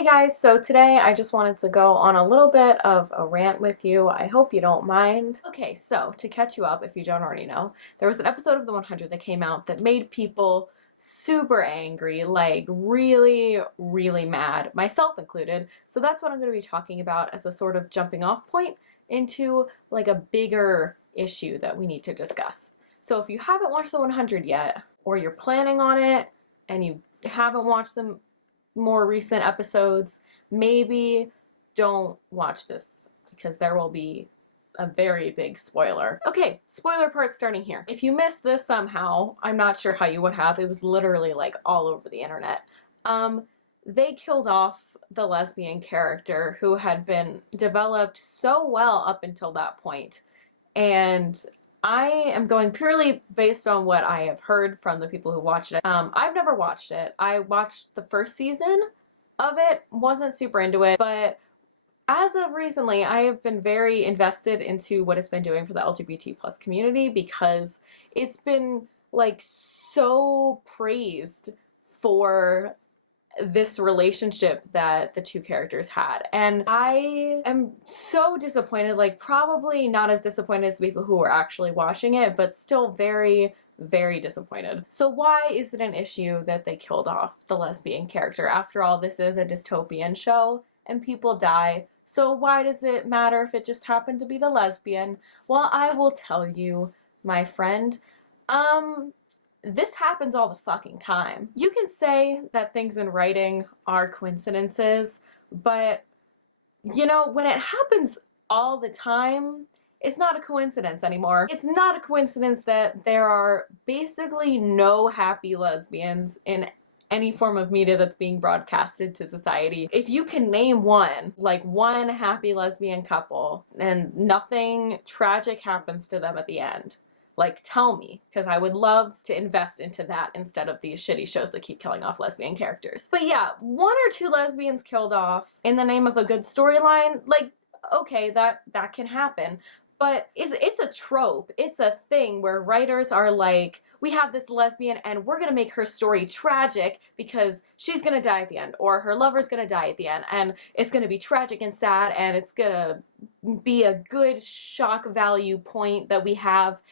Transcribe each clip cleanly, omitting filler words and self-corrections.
Hey guys, so today I just wanted to go on a little bit of a rant with you. I hope you don't mind. Okay, so to catch you up, if you don't already know, there was an episode of The 100 that came out that made people super angry, like really, really mad, myself included. So that's what I'm going to be talking about as a sort of jumping off point into like a bigger issue that we need to discuss. So if you haven't watched The 100 yet, or you're planning on it, and you haven't watched them more recent episodes, maybe don't watch this because there will be a very big spoiler. Okay, spoiler part starting here. If you missed this somehow, I'm not sure how you would have. It was literally like all over the internet. They killed off the lesbian character who had been developed so well up until that point. And I am going purely based on what I have heard from the people who watched it. I've never watched it. I watched the first season of it, wasn't super into it, but as of recently, I have been very invested into what it's been doing for the LGBT plus community because it's been like so praised for this relationship that the two characters had. And I am so disappointed, like probably not as disappointed as people who were actually watching it, but still very, very disappointed. So why is it an issue that they killed off the lesbian character? After all, this is a dystopian show and people die. So why does it matter if it just happened to be the lesbian? Well, I will tell you, my friend. This happens all the fucking time. You can say that things in writing are coincidences, but you know, when it happens all the time, it's not a coincidence anymore. It's not a coincidence that there are basically no happy lesbians in any form of media that's being broadcasted to society. If you can name one, like one happy lesbian couple, and nothing tragic happens to them at the end, like, tell me, because I would love to invest into that instead of these shitty shows that keep killing off lesbian characters. But yeah, one or two lesbians killed off in the name of a good storyline, like, okay, that can happen. But it's a trope. It's a thing where writers are like, we have this lesbian and we're gonna make her story tragic because she's gonna die at the end, or her lover's gonna die at the end, and it's gonna be tragic and sad, and it's gonna be a good shock value point that we have.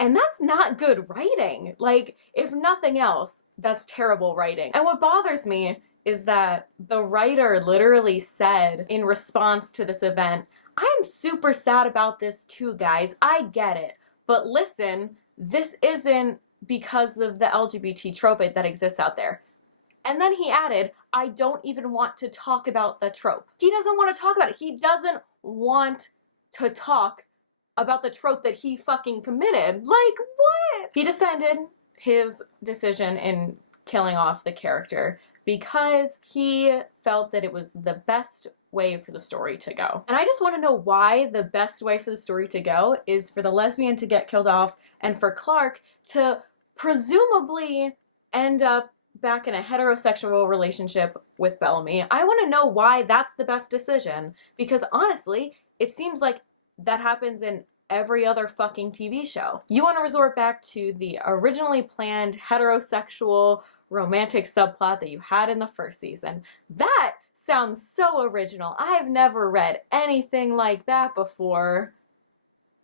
And that's not good writing. Like, if nothing else, that's terrible writing. And what bothers me is that the writer literally said in response to this event, I am super sad about this too, guys. I get it. But listen, this isn't because of the LGBT trope that exists out there. And then he added, I don't even want to talk about the trope. He doesn't want to talk about it. He doesn't want to talk about the trope that he fucking committed. Like, what? He defended his decision in killing off the character because he felt that it was the best way for the story to go. And I just want to know why the best way for the story to go is for the lesbian to get killed off and for Clark to presumably end up back in a heterosexual relationship with Bellamy. I want to know why that's the best decision, because honestly, it seems like that happens in every other fucking TV show. You want to resort back to the originally planned heterosexual romantic subplot that you had in the first season. That sounds so original. I've never read anything like that before.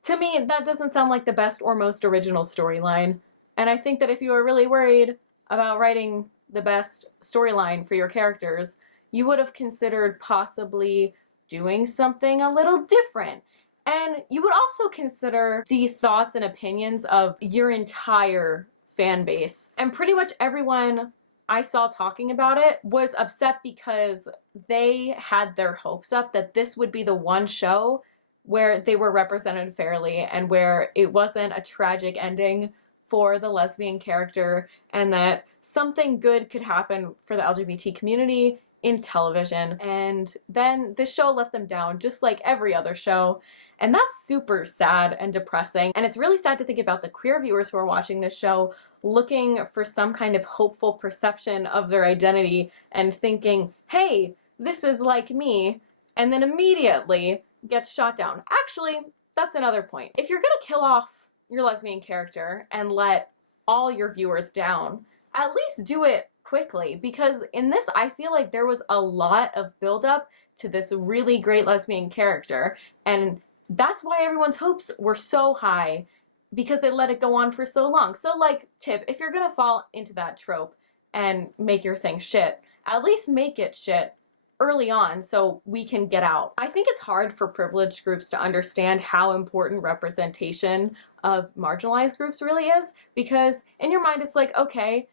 To me, that doesn't sound like the best or most original storyline. And I think that if you are really worried about writing the best storyline for your characters, you would have considered possibly doing something a little different. And you would also consider the thoughts and opinions of your entire fan base. And pretty much everyone I saw talking about it was upset because they had their hopes up that this would be the one show where they were represented fairly and where it wasn't a tragic ending for the lesbian character, and that something good could happen for the LGBT community in television. And then the show let them down, just like every other show. And that's super sad and depressing. And it's really sad to think about the queer viewers who are watching this show looking for some kind of hopeful perception of their identity and thinking, hey, this is like me, and then immediately gets shot down. Actually, that's another point. If you're gonna kill off your lesbian character and let all your viewers down, at least do it quickly, because in this I feel like there was a lot of buildup to this really great lesbian character, and that's why everyone's hopes were so high, because they let it go on for so long. So like, tip, if you're gonna fall into that trope and make your thing shit, at least make it shit early on so we can get out. I think it's hard for privileged groups to understand how important representation of marginalized groups really is, because in your mind it's like, okay,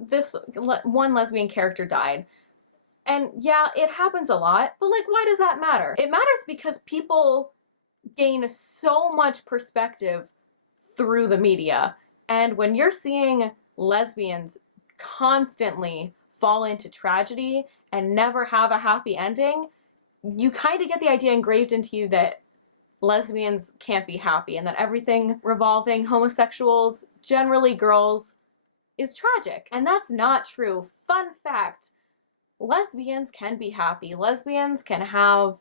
this one lesbian character died. And yeah, it happens a lot, but like, why does that matter? It matters because people gain so much perspective through the media. And when you're seeing lesbians constantly fall into tragedy and never have a happy ending, you kind of get the idea engraved into you that lesbians can't be happy and that everything revolving homosexuals, generally girls, is tragic. And that's not true. Fun fact, lesbians can be happy. Lesbians can have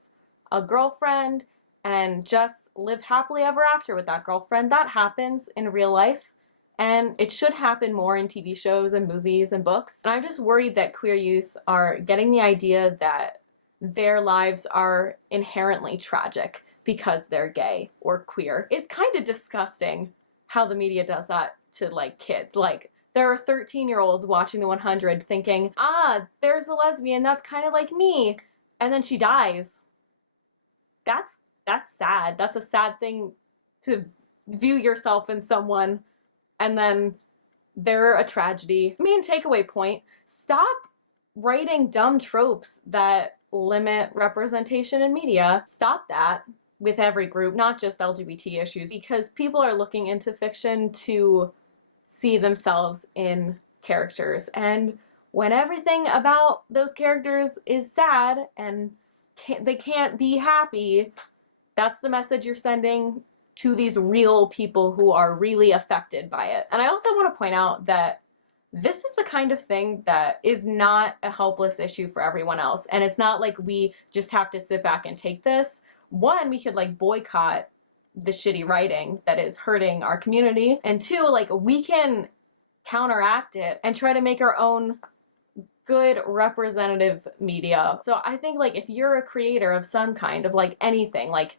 a girlfriend and just live happily ever after with that girlfriend. That happens in real life, and it should happen more in TV shows and movies and books. And I'm just worried that queer youth are getting the idea that their lives are inherently tragic because they're gay or queer. It's kind of disgusting how the media does that to like kids. Like, there are 13-year-olds watching The 100 thinking, ah, there's a lesbian that's kind of like me, and then she dies. That's sad. That's a sad thing to view yourself in someone and then they're a tragedy. Main takeaway point, stop writing dumb tropes that limit representation in media. Stop that with every group, not just LGBT issues, because people are looking into fiction to see themselves in characters. And when everything about those characters is sad and they can't be happy, that's the message you're sending to these real people who are really affected by it. And I also want to point out that this is the kind of thing that is not a helpless issue for everyone else. And it's not like we just have to sit back and take this. One, we could like boycott the shitty writing that is hurting our community. And two, like, we can counteract it and try to make our own good representative media. So I think like if you're a creator of some kind of like anything, like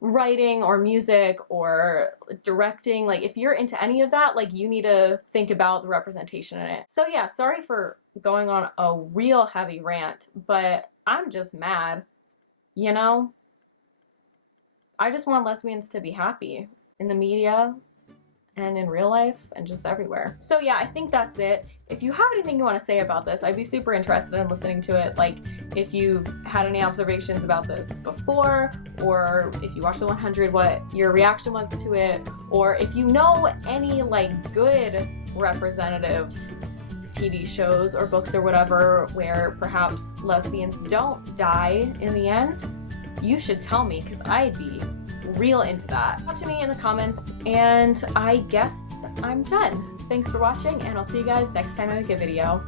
writing or music or directing, like if you're into any of that, like you need to think about the representation in it. So yeah, sorry for going on a real heavy rant, but I'm just mad, you know? I just want lesbians to be happy in the media and in real life and just everywhere. So yeah, I think that's it. If you have anything you want to say about this, I'd be super interested in listening to it. Like if you've had any observations about this before, or if you watched The 100, what your reaction was to it, or if you know any like good representative TV shows or books or whatever where perhaps lesbians don't die in the end, you should tell me, because I'd be real into that. Talk to me in the comments, and I guess I'm done. Thanks for watching, and I'll see you guys next time I make a video.